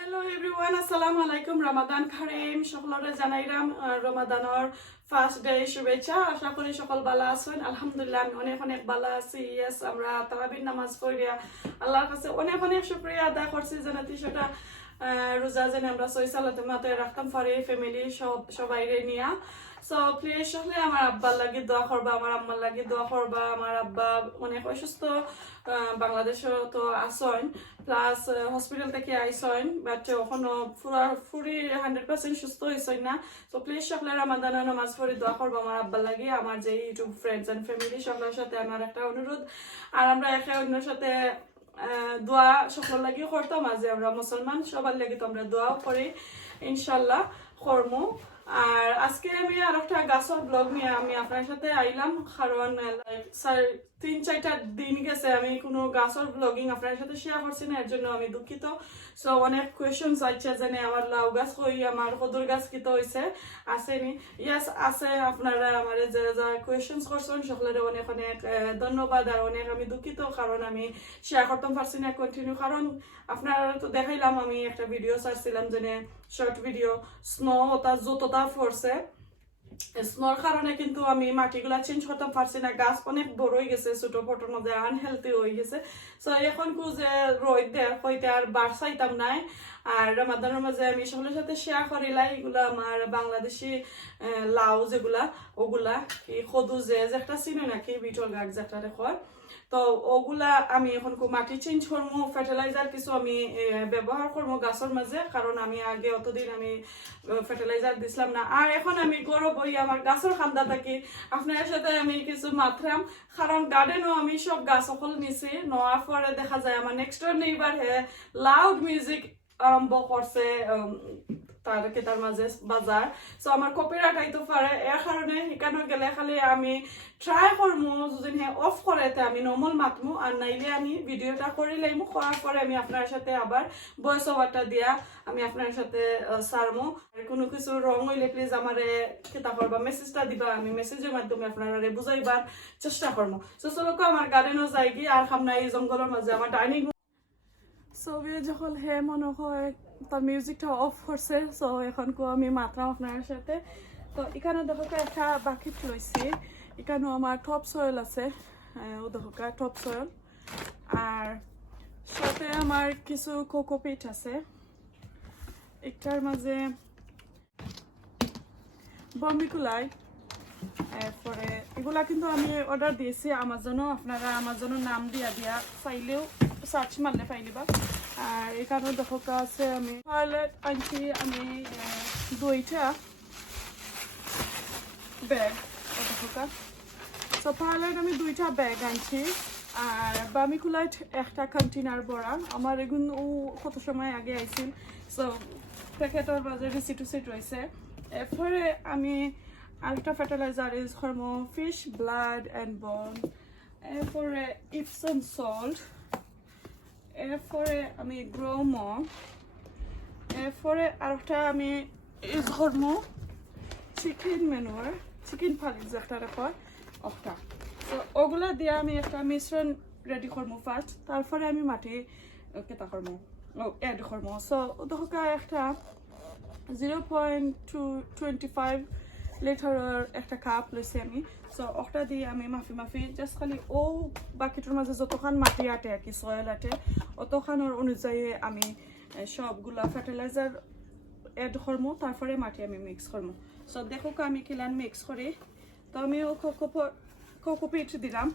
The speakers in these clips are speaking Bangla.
Hello everyone, assalamu alaikum. Ramadan Kareem. সকলরে জানাইরাম রমাদানের ফার্স্ট ডে শুভেচ্ছা। আশা করি সকল ভালো আছেন। আলহামদুলিল্লাহ আমি অনেক অনেক ভালো আছি। ইয়েস, আমরা তারাবির নামাজ পড়িয়া আল্লাহর কাছে অনেক অনেক শুকরিয়া আদায় করছি জানাতে সেটা রোজা যেন আমরা সই সালাতে মাথায় রাখতাম পারি ফ্যামিলি সবাইরে নিয়া। সো প্লিজ সকলে আমার আব্বার লাগি দোয়া করবা, আমার আম্মার লাগি দোয়া করবা। আমার আব্বা অনেক অসুস্থ, বাংলাদেশে তো আসেন, প্লাস হসপিটাল থেকে আইসেন, বাট এখনো পুরি 100% সুস্থ হয়েছেন না। তো প্লিজ সকলে রামাদানের নামাজ পড়ে দোয়া করবো আমার আব্বার লাগি, আমার যে ইউটিউব ফ্রেন্ডস অ্যান্ড ফ্যামিলি সকলের সাথে আমার একটা অনুরোধ। আর আমরা একে অন্যের সাথে দোয়া সকল লাগি করতাম, মাঝে আমরা মুসলমান সবার লাগি তো আমরা দোয়াও করি ইনশাল্লাহ করমু। আর আজকে আমি আর একটা গাছের ব্লগ নিয়ে আমি আপনার সাথে আইলাম, কারণ 3-4টা দিন গেছে আমি কোনো গাছের ব্লগিং আপনার সাথে শেয়ার করছি না, এর জন্য আমি দুঃখিত। সো অনেক কোয়েশনস আছে যেন আমার লাউ গাছ কই, আমার কদুর গাছ কি তো হয়েছে আসেনি। ইয়াস আছে, আপনারা আমার যে যা কোয়েশনস করছেন সকলের অনেক অনেক ধন্যবাদ। আর অনেক আমি দুঃখিত কারণ আমি শেয়ার করতে পারছি না কন্টিনিউ, কারণ আপনারা তো দেখাইলাম আমি একটা ভিডিও ছাড়ছিলাম যেন শর্ট ভিডিও স্নো ওটা যতটা পড়ছে স্নোর কারণে কিন্তু আমি মাটিগুলা চেঞ্জ করতে পারছি না, গাছ অনেক বড় হয়ে গেছে, ছোট ফটোর মধ্যে আনহেলদি হয়ে গেছে। সো এখন যে রোদ দেয় হইতে আর বার চাইতাম নাই। আর রামাদানের মাঝে আমি সকলের সাথে শেয়ার করিলাই এগুলা আমার বাংলাদেশি লাউ যেগুলা ওগুলা কি কদু যে একটা চিনি নাকি বিটল গাছ যেটা দেখো, তো ওগুলা আমি এখন মাটি চেঞ্জ করবো, ফার্টিলাইজার কিছু আমি ব্যবহার করবো গাছের মাঝে, কারণ আমি আগে অতদিন আমি ফার্টিলাইজার দিছিলাম না। আর এখন আমি গরম বই আমার গাছের খান্দা থাকি আপনার সাথে আমি কিছু মাত্রাম, কারণ গার্ডেনও আমি সব গাছ সকল নিছি নেওয়ার পরে দেখা যায় আমার নেক্সট ডোর নেইবার লাউড মিউজিক আরম্ভ করছে তার মাঝে বাজার। সো আমার কপিরাইট আইতে পারে, এর কারণে সেখানে গেলে খালি আমি ট্রাই করমু যদি অফ করে আমি নর্মাল মাতমু, আর নাইলে আমি ভিডিওটা করে লাইমু, করার পরে আমি আপনার সাথে আবার ভয়েস ওভারটা দিয়া আমি আপনার সাথে সারমু। আর কোনো কিছু রং হইলে প্লিজ আমারে কেতা করবা, মেসেজটা দিবা, আমি মেসেজের মাধ্যমে আপনারা বুঝাইবার চেষ্টা করবো। সো চলো আমার গার্ডেনও যাই কি আর খামনা এই জঙ্গলের মাঝে আমার ডাইনিং ছবি যখন মনে হয় তার মিউজিকটা অফ করছে। সো এখন আমি মাত্রাম আপনার সাথে। তো এখানে দেখো একটা বাকেট লইছি, এখানেও আমার টপ সয়েল আছে, ও দেখো টপ সয়েল, আর সাথে আমার কিছু কোকোপিট আছে, একটার মাঝে বম্বিকুলাই। এরপরে এগুলা কিন্তু আমি অর্ডার দিয়েছি আমাজনও, আপনারা আমাজনের নাম দিয়া চাইলেও সার্চ মারলে পাইলিবা। আর এখানে দেখো আছে আমি টয়লেট আনছি আমি 2টা ব্যাগ, দেখো সো টয়লেট আমি 2টা ব্যাগ আনছি। আর বামিকুলাইট একটা কন্টেনার ভরা, আমার এগুলো কত সময় আগে আইছিল, সো প্যাকেটের বাজে রিসিট রয়েছে। এরপরে আমি আরেকটা ফার্টিলাইজার ইউজ করবো ফিশ ব্লাড অ্যান্ড বোন, এরপরে ইপসন সল্ট, এরপরে আমি গ্রোমো, এরপরে আরেকটা আমি ইউজ করবো চিকেন ম্যানুয়ার, চিকেন ফালিক যেটা রেখো ওটা। তো ওগুলা দিয়ে আমি একটা মিশ্রণ রেডি করবো ফার্স্ট, তারপরে আমি মাটি কেতা করবো অ্যাড করবো। সো ওটা একটা 0.25 লিটারের একটা কাপ লইছি আমি। সো ওটা দিয়ে আমি মাফি জাস্ট খালি ও বাকিটার মাঝে যতক্ষণ মাটি আটে আর কি সয়েল আটে অতক্ষণের অনুযায়ী আমি সবগুলা ফার্টিলাইজার এড করবো, তারপরে মাটি আমি মিক্স করবো। সো দেখো আমি কিলান মিক্স করি। তো আমি কোকোপিট দিলাম,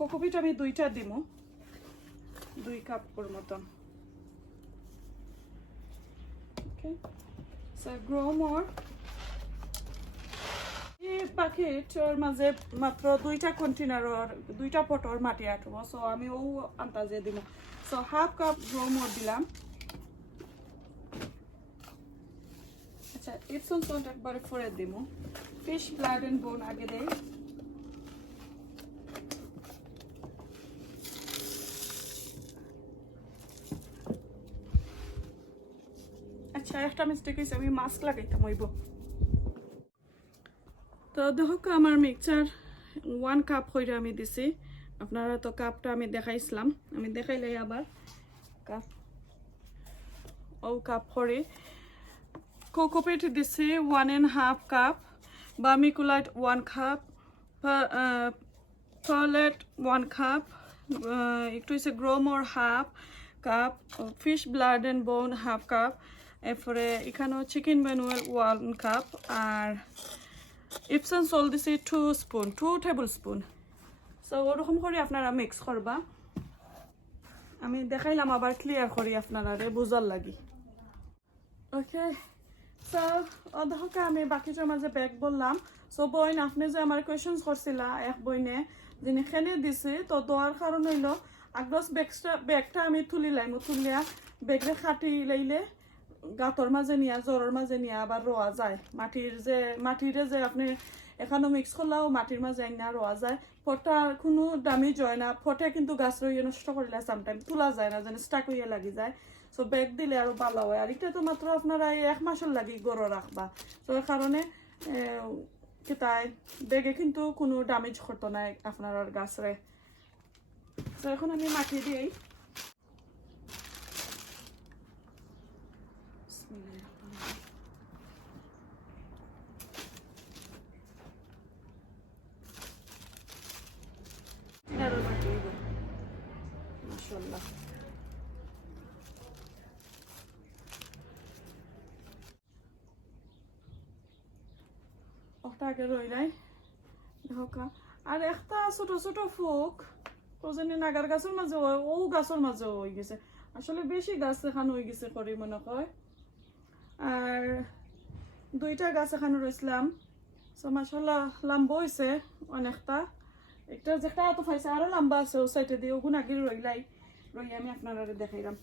কোকোপিট আমি 2টা দিব, 2 কাপের মতন। ওকে, সো গ্রোমোর এই প্যাকেটের মাঝে মাত্র 2টা কন্টেনারের 2টা পটর মাটি আটবো। সো আমি ও আন্দাজে দিব। সো হাফ কাপ গ্রোমোর দিলাম। আচ্ছা, ইপসন সল্ট একবারে ফোড়ে দিব, ফিশ ব্লাড এন্ড বোন আগে দেই। আচ্ছা, একটা মিস্টেক হয়েছে, আমি মাস্ক লাগাইতাম হইব। তো দেখো আমার মিক্সচার 1 কাপ হইলে আমি দিছি, আপনারা তো কাপটা আমি দেখাইছিলাম, আমি দেখাইলাই আবার কাপ ও কাপ করে কোকোপিট দিছি 1.5 cup vermiculite 1 cup perlite 1 cup একটু হচ্ছে Gromor half cup fish blood and bone half cup এরপরে এখানেও চিকেন ম্যানুয়াল 1 কাপ আর ইপসন সল্ট দিছি 2 টেবিল স্পুন সো ওরকম করে আপনারা মিক্স করবা আমি দেখাইলাম আবার ক্লিয়ার করি আপনারা বুঝার লাগি ওকে সো অধকা আমি বাকিটার মাঝে ব্যাগ বললাম সো বইন আপনি যে আমার কোয়েশনস করছিলা এক বইনে যিনি খেনে দিছে তো দেওয়ার কারণ হইল আগস ব্যাগটা আমি তুলিয়া ব্যাগরে খাটি লাইলে গাতর মাঝে নিয়া জ্বরের মাঝে নিয়া আবার রোয়া যায় মাটিরে যে আপনি এখানে মিক্স করলেও মাটির মাঝে না রোয়া যায় ফটার কোনো দামি হয় না ফটে কিন্তু গাছ রইয়ে নষ্ট করিলে সামটাইম তোলা যায় না যেন স্টাক হইয়া লাগি যায় সো ব্যাগ দিলে আরো ভালো হয় আর এটা তো মাত্র আপনারা 1 মাসের লাগি গড় রাখবা তো এই কারণে তাই ব্যাগে কিন্তু কোনো ড্যামেজ করতো না আপনার গাছরে তো এখন আমি মাটি দিই মাশাআল্লাহ ওটা আগে রই নাই ঢোকা আর একটা ছোট ছোট ফুক ওজনে নাগার গাছের মাঝে ও গাছের মাঝে হয়ে গেছে আসলে বেশি গাছ এখানে হয়ে গেছে করি মনে হয় আর 2টা গাছ এখানে রইছিলাম সো মাশাআল্লাহ লম্বা হয়েছে অনেকটা একটা যেটা তো পাইছে আরো লম্বা আছে ও সাইডে দিয়ে ওগুন আগে রই আমি আপনারা দেখাইলাম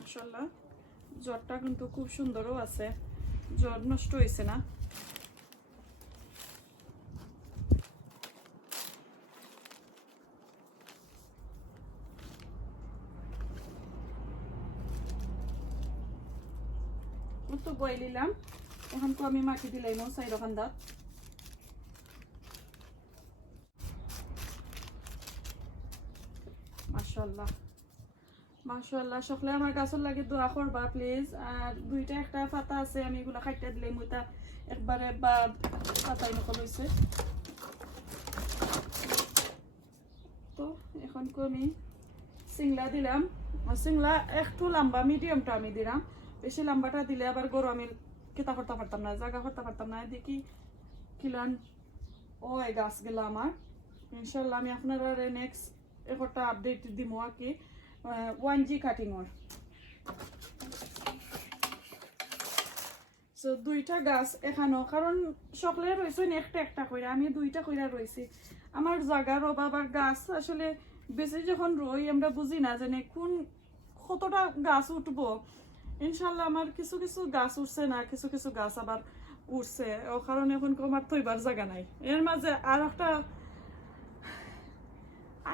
মাশাআল্লাহ জ্বরটা কিন্তু খুব সুন্দরও আছে জ্বর নষ্ট হয়েছে না তো বই নিলাম এখন তো আমি মাটি দিলাম সাইড খান্দাত মাশাআল্লাহ মাশাআল্লাহ সকলে আমার গাছের লাগে দোয়া করবা প্লিজ আর 2টা একটা পাতা আছে আমি এগুলা কাটতে দিলাম ওইটা একবারে বাদ পাতাই নকল হয়েছে তো এখন আমি সিংলা দিলাম সিংলা একটু লম্বা মিডিয়ামটা আমি দিলাম বেশি লম্বাটা দিলে আবার গরু আমি কেতা করতে পারতাম না জায়গা করতে পারতাম না দেখি কিলান ও এই গাছগুলো আমার ইনশাল্লাহ আমি আপনারা নেক্সট একটা আপডেট দিব আর কি 1G কাটিং ওর সো 2টা গাছ এখানো কারণ সকলে রয়েছে একটা কইরা আমি 2টা কইরা রয়েছি আমার জায়গার বাবার গাছ আসলে বেশি যখন রই আমরা বুঝি না জানি কোন কতটা গাছ উঠবো ইনশাল্লাহ আমার কিছু কিছু গাছ উঠছে না কিছু কিছু গাছ আবার উঠছে ও কারণে এখন আমার তৈবার জায়গা নাই এর মাঝে আর একটা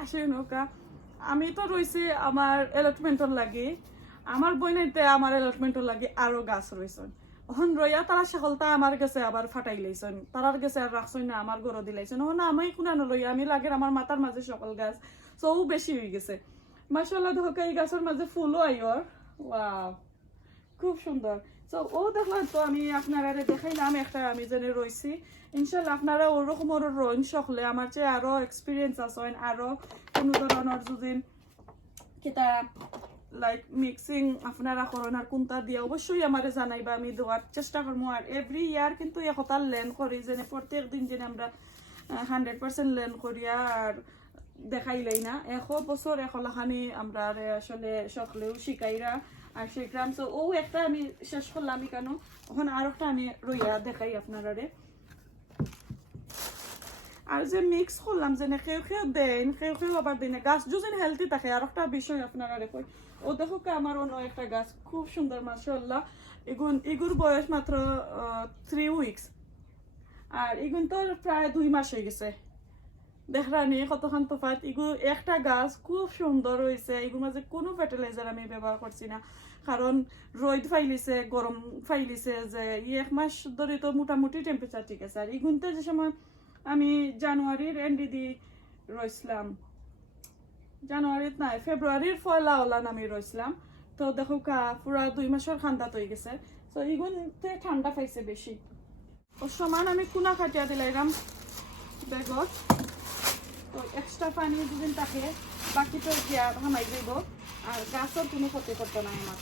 আসে নৌকা আমি তো রয়েছি আমার অ্যালটমেন্টর লাগে আমার বইনাইতে আমার অ্যালটমেন্টর লাগে আরো গাছ রয়েছেন এখন রইয়া তারা সকলটা আমার কাছে আবার ফাটাই লাইছেন তারার কাছে আর রাখছেন না আমার গরো দিলাইছেন এখন আমি কোনানো লইয়া আমি লাগে আমার মাথার মাঝে সকল গাছ সো বেশি হয়ে গেছে মাশাআল্লাহ ধোকা এই গাছের মাঝে ফুলও আইয়র ওয়াও খুব সুন্দর সো ও দেখলাম তো আমি আপনারা দেখাইলাম একটা আমি জেনে রয়েছি ইনশাল্লাহ আপনারা ওরকম ওর রইন সকলে আমার চেয়ে আরো এক্সপিরিয়েন্স আছেন আরো কোনো ধরনের যদি কিতা লাইক মিক্সিং আপনারা করেন আর কোনটা দিয়ে অবশ্যই আমারে জানাইবা আমি দেওয়ার চেষ্টা করবো আর এভরি ইয়ার কিন্তু একটা লেন করি যে প্রত্যেক দিন যেন আমরা 100% লেন করিয়া আর দেখাইলাই না 100 বছর এখলাখানি আমরা আসলে সকলেও শিখাইরা আর শিখলাম তো ও একটা আমি শেষ করলাম কেন ওখানে আর একটা আমি রইয়া দেখাই আপনারা আর যে মিক্স করলাম যে কেউ দেন কেউ আবার দেন গাছ যদি হেলদি থাকে আর একটা বিষয় আপনারা কই ও দেখো আমার অন্য একটা গাছ খুব সুন্দর মাশাআল্লাহ। এগুর বয়স মাত্র 3 উইকস, আর এগুন তো প্রায় 2 মাস হয়ে গেছে। দেখরানি কতখান তোফাত। এগু একটা গাছ খুব সুন্দর হয়েছে। এগুর মাঝে কোনো ফার্টিলাইজার আমি ব্যবহার করছি না, কারণ রোদ ফাইলিছে, গরম ফাইলিছে, যে 1 মাস ধরে তো মোটামুটি টেম্পারেচার ঠিক আছে। আর এগুনতে যে সময় আমি জানুয়ারির এন্ডি দি রইছিলাম, জানুয়ারিত নাই ফেব্রুয়ারির পয়লা ওলান আমি রইছিলাম, তো দেখো পুরা 2 মাসের ঠান্ডা হয়ে গেছে। তো এগুনতে ঠান্ডা পাইছে বেশি। ও সমান আমি কুনা কাটিয়া দিলাম বেগত, তো এক্সট্রা পানি দুদিন থাকে, বাকি তো গিয়া হামাই দিব, আর গাছের কোনো ক্ষতি করতে নাই আমার।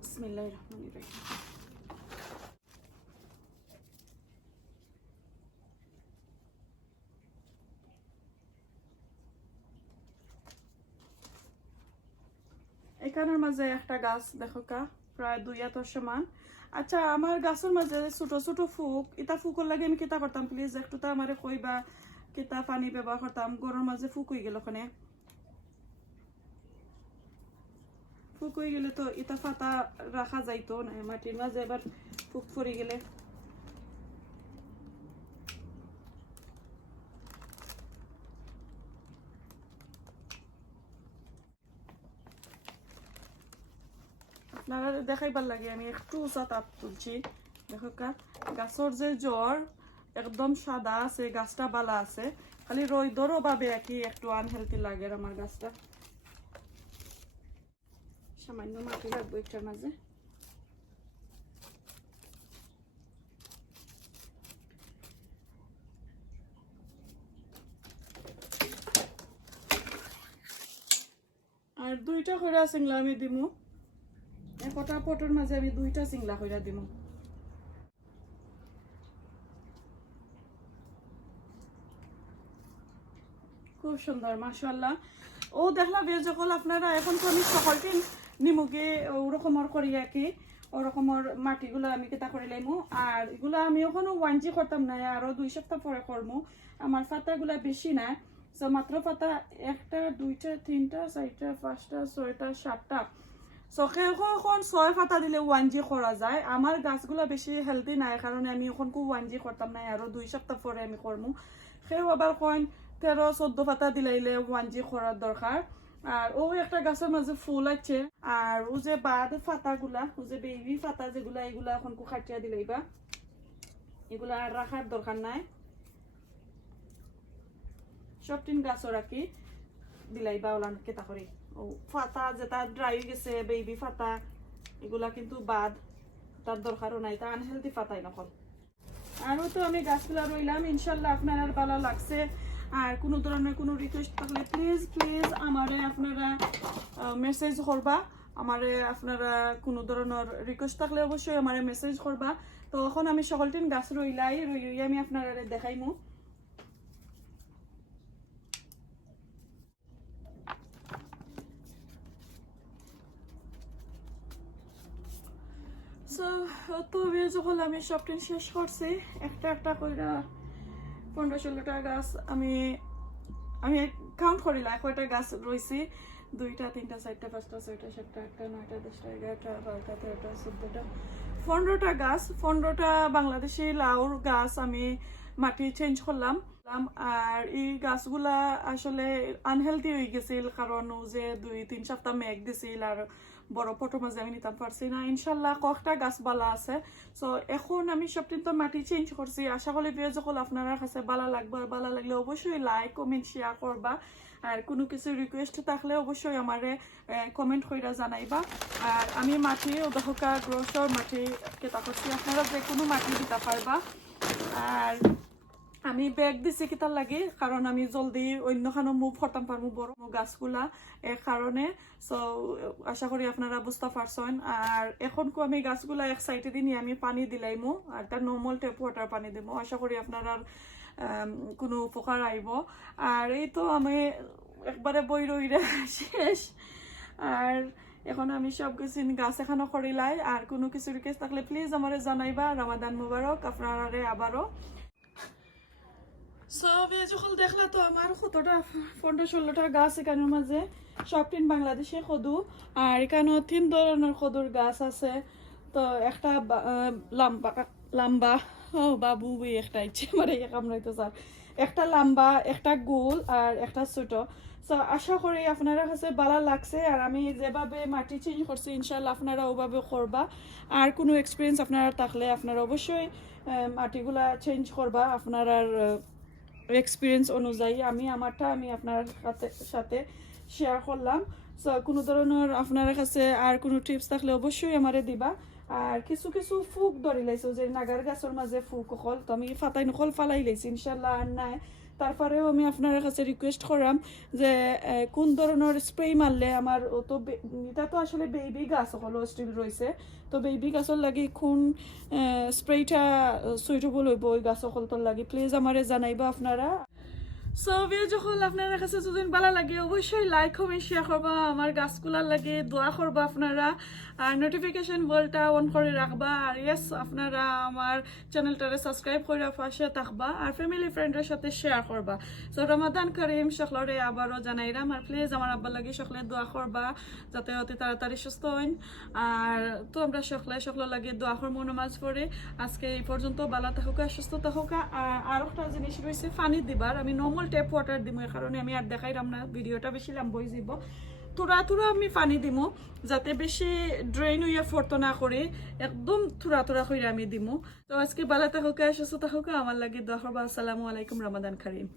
বিসমিল্লাহির রহমানির রহিম। এখানের মাঝে একটা গাছ দেখো প্রায় 2 হাতের সমান। আচ্ছা, আমার গাছের মাঝে ছোট ছোট ফুক, এটা ফুকর লাগে আমি কিতা করতাম প্লিজ একটু তো আমার কইবা, কিতা পানি ব্যবহার করতাম। গরুর মাঝে ফুক হয়ে গেল, ওখানে ফুক হয়ে গেলে তো এটা ফাতা রাখা যাইতো না, মাটির মাঝে এবার ফুক পড়ে গেলে। আপনারা দেখাইবার লাগে আমি একটু উঁচা তাপ তুলছি। দেখো গাছের যে জ্বর একদম সাদা আছে, গাছটা বালা আছে, খালি রোদরও ভাবে কি একটু আনহেলদি লাগে আমার গাছটা। সামান্য মাটি রাখবো একটার মাঝে। আর 2টা খৈরা চিংলা আমি দিমু, একটা পটের মাঝে আমি 2টা চিংলা খৈরা দিমু। খুব সুন্দর মাশাআল্লাহ। ও দেখলা বেশ যখন আপনারা এখন তো আমি সকলকে নিমুকে ওরকমর করি আর কি, ওরকমর মাটিগুলো আমি কেতা করে লাইমু। আর এগুলো আমি ওখানে ওয়ানজি করতাম না, আরো 2 সপ্তাহ পরে করবো। আমার পাতাগুলা বেশি না, তো মাত্র পাতা 1টা 2টা 3টা 4টা 5টা 6টা 7টা, চোখে এখন 6 পাতা দিলে ওয়ানজি করা যায়। আমার গাছগুলো বেশি হেলদি নাই, কারণে আমি এখন খুব ওয়ানজি করতাম না, আরো 2 সপ্তাহ পরে আমি করবো। সেও আবার কইন 13-14 পাতা দিলাইলে ওয়ানজি করার দরকার। আর ও একটা গাছের মাঝে ফুল আছে, আর ও যে বাদ পাতাগুলা, ও যে বেবি পাতা যেগুলা, এগুলা এখন কাটিয়া দিলাইবা, এগুলা আর রাখার দরকার নাই। সব 3 গাছও রাখি দিলাইবা ওলান কেতা করি। ও পাতা যেটা ড্রাই গেছে বেবি পাতা, এগুলা কিন্তু বাদ, তার দরকারও নাই, তা আনহেলদি পাতাই নকল। আরও তো আমি গাছগুলা রইলাম, ইনশাল্লাহ আপনার আর ভালো লাগছে। আর কোনো ধরনের কোনো রিকোয়েস্ট থাকলে প্লিজ প্লিজ আমারে আপনারা মেসেজ করবা। আমারে আপনারা কোনো ধরনের রিকোয়েস্ট থাকলে অবশ্যই আমারে মেসেজ করবা। তো এখন আমি সকলটিন গাছ রইলাই আমি আপনারা দেখাইমু। সো তো যখন আমি সবটিন শেষ করছি, একটা একটা কইরা 15-16টা গাছ আমি কাউন্ট করিলাম কয়টা গাছ রয়েছে। 2টা 3টা 4টা 5টা 6টা 7টা 8টা 9টা 10টা 11টা 12টা 13টা 14টা 15টা গাছ, 15টা বাংলাদেশি লাউর গাছ আমি মাটি চেঞ্জ করলাম। আর এই গাছগুলা আসলে আনহেলদি হয়ে গেছিল, কারণ ও যে 2-3 সপ্তাহ মেঘ দিছিল আর বড় ফটো মাঝে আমি নিতাম পারছি না। ইনশাল্লাহ কয়েকটা গাছ বালা আছে। সো এখন আমি সবদিন তো মাটি চেঞ্জ করছি, আশা করি ভিডিও যখন আপনার কাছে ভালো লাগবে, আর ভালো লাগলে অবশ্যই লাইক কমেন্ট শেয়ার করবা। আর কোনো কিছু রিকোয়েস্ট থাকলে অবশ্যই আমারে কমেন্ট করে জানাইবা। আর আমি মাটি ওদহকা গ্রোসর মাটি কেতা করছি, আপনারা যে কোনো মাটি দিতে পারবা। আর আমি ব্যাগ দিছি কিতার লাগে, কারণ আমি জলদি অন্যখানে মুভ করতাম পারবো বড় গাছগুলা এর কারণে। সো আশা করি আপনারা বুঝতে পারছেন। আর এখন আমি গাছগুলা এক সাইডে দিয়ে আমি পানি দিলাইমু, আর তার নর্মাল ট্যাপ ওয়াটার পানি দেবো। আশা করি আপনারা কোনো উপকার আইব। আর এই তো আমি একবারে বই রইরা শেষ। আর এখন আমি সব কিছু গাছ এখানে করিলাই। আর কোনো কিছু রিকোয়েস্ট থাকলে প্লিজ আমারে জানাইবা। রমাদান মুবারক আপনারা আবারও। সব এই যখন দেখলা তো আমার কতটা 15-16টা গাছ এখানের মাঝে সব তিন বাংলাদেশে কদু আর এখানেও 3 ধরনের কদুর গাছ আছে তো একটা লম্বা লম্বা ও বাবু একটা ইচ্ছে মানে কামড়াইতে স্যার একটা লম্বা একটা গোল আর একটা ছোট সো আশা করি আপনারা কাছে ভালো লাগছে আর আমি যেভাবে মাটি চেঞ্জ করছি ইনশাল্লাহ আপনারা ওভাবে করবা আর কোনো এক্সপিরিয়েন্স আপনারা থাকলে আপনারা অবশ্যই মাটিগুলা চেঞ্জ করবা আপনারা এক্সপিরিয়েন্স অনুযায়ী আমি আমারটা আমি আপনার সাথে শেয়ার করলাম সো কোনো ধরনের আপনার কাছে আর কোনো টিপস থাকলে অবশ্যই আমারে দিবা আর কিছু কিছু ফুক ধরে লাইছো যে নাগার গাছের মাঝে ফুক হল তো আমি ফাতাই নকল ফালাই লাইছি ইনশাল্লাহ আর নাই তারপরেও আমি আপনার কাছে রিকোয়েস্ট করাম যে কোন ধরনের স্প্রে মারলে আমার তো এটা তো আসলে বেবি গাছ হলো স্টিল রয়েছে তো বেবি গাছের লাগি কোন স্প্রেটা সুইটেবল হইব ওই গাছ সকলতর লাগি প্লিজ আমারে জানাইবা আপনারা সো ভিডিও যখন আপনারা কাছে যদি ভালো লাগে অবশ্যই লাইক কমেন্ট শেয়ার করবা আমার গাছগুলার লাগে দোয়া করবা আপনারা আর নোটিফিকেশন বেলটা অন করে রাখবা আর ইয়েস আপনারা আমার চ্যানেলটারে সাবস্ক্রাইব করে পাশে থাকবা আর ফ্যামিলি ফ্রেন্ডের সাথে শেয়ার করবা সো রমাদান করিম সকলরে আবারও জানাইরাম আর প্লিজ আমার আব্বার লাগে সকলে দোয়া করবা যাতে অতি তাড়াতাড়ি সুস্থ হইন আর তো আমরা সকলে লাগে দোয়া করবো নামাজ পড়ে আজকে এই পর্যন্ত ভালো থাকুকা সুস্থ থাকুকা আর একটা জিনিস রয়েছে পানি দিবার আমি নর্মাল ট্যাপ ওয়াটার দিব এই কারণে আমি আর দেখাইলাম না ভিডিওটা বেশি লম্বা হয়ে যাব থোড়া থোড়া আমি পানি দিব যাতে বেশি ড্রেন হইয়া ফোরতো না করে একদম থোড়া থোড়া করে আমি দিব তো আজকে ভালো থাকুকা সুস্থ থাকুকা আমার লাগে দোয়া করবা আসসালামু আলাইকুম রমাদান কারীম